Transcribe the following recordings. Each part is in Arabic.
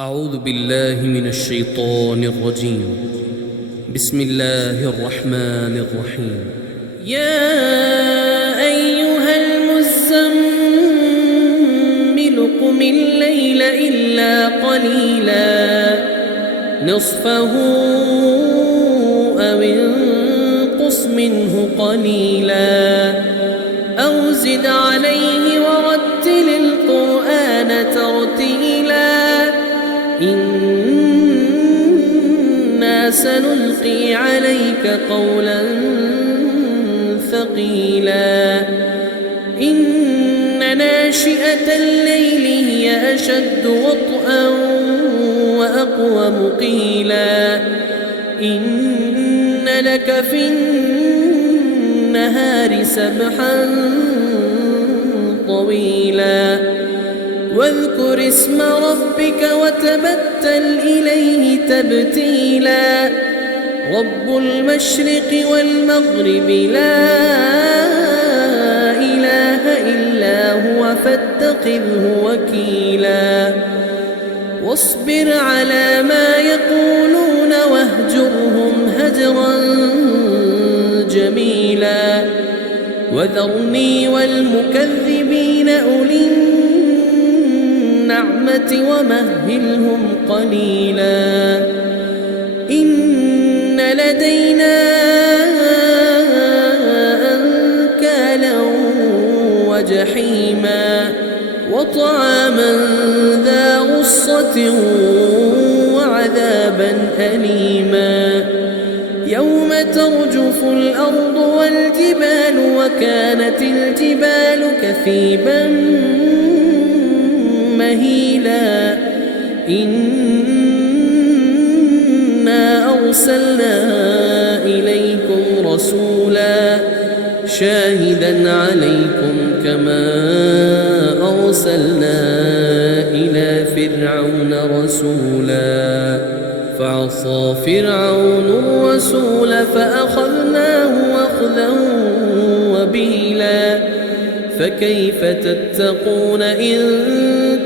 أعوذ بالله من الشيطان الرجيم. بسم الله الرحمن الرحيم. يا أيها المزمل قم الليل إلا قليلا نصفه أو انقص منه قليلا أو زد عليه ورتل القرآن ترتيلا إنا سنلقي عليك قولا ثقيلا إن ناشئة الليل هي أشد وطئا وأقوم قيلا إن لك في النهار سبحا طويلا واذكر اسم ربك وتبتل إليه تبتيلا رب المشرق والمغرب لا إله إلا هو فاتخذه وكيلا واصبر على ما يقولون واهجرهم هجرا جميلا وذرني والمكذبين أولي النعمة ومهلهم قليلا إن لدينا أنكالا وجحيما وطعاما ذا غصة وعذابا أليما يوم ترجف الأرض والجبال وكانت الجبال كثيبا مهيلا إنا أرسلنا إليكم رسولا شاهدا عليكم كما أرسلنا إلى فرعون رسولا فعصى فرعون الرسول فأخذناه أخذا وبيلا فكيف تتقون إن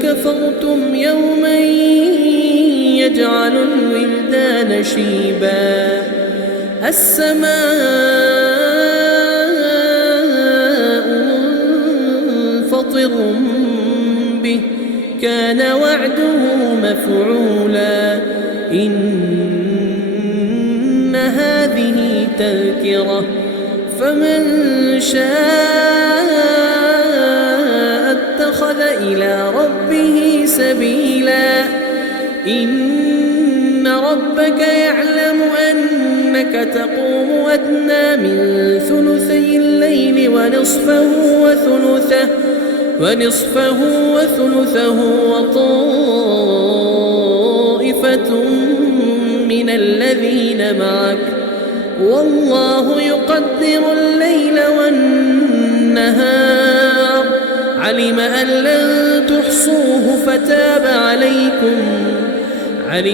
كفرتم يوما يجعل الولدان شيبا السماء منفطر به كان وعده مفعولا إن هذه تذكرة فمن شاء اتخذ إلى ربه سبيلا إن ربك يعلم أنك تقوم أدنى من ثلثي الليل ونصفه وثلثه وطائفة من الذين معك والله يقدر الليل والنهار علم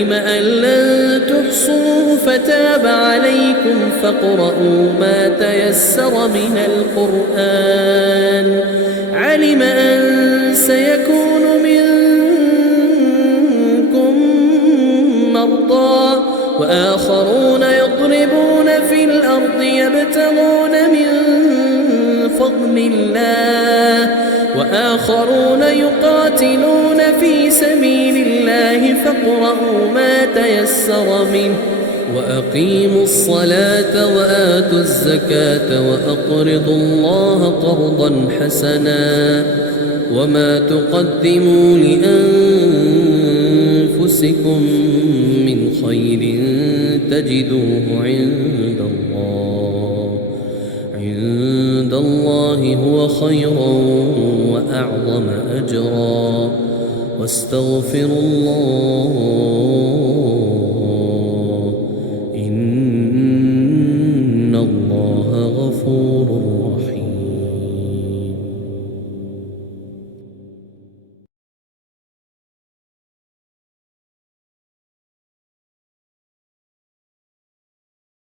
أن لن تحصوه فتاب عليكم فاقرؤوا ما تيسر من القرآن علم أن سيكون منكم مرضى وآخرون يضربون في الأرض يبتغون من فضل الله وآخرون يقاتلون في سبيل الله فاقرؤوا ما تيسر منه وأقيموا الصلاة وآتوا الزكاة وأقرضوا الله قرضا حسنا وما تقدموا لأنفسكم من خير تجدوه عند الله هو خيرا وأعظم أجرا واستغفروا الله